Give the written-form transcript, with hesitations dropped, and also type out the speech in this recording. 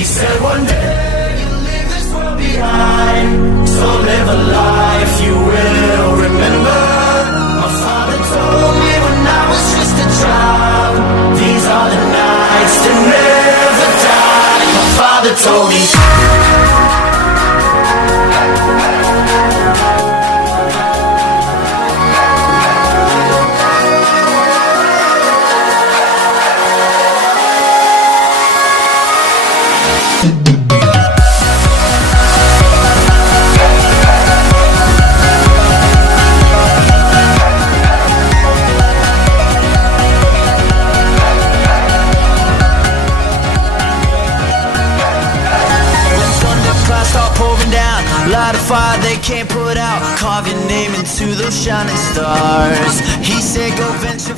He said one day you'll leave this world behind, so live a life you will remember. My father told me when I was just a child, these are the nights that never die. My father told me. Start pouring down, light a fire they can't put out, carve your name into those shining stars. He said go venture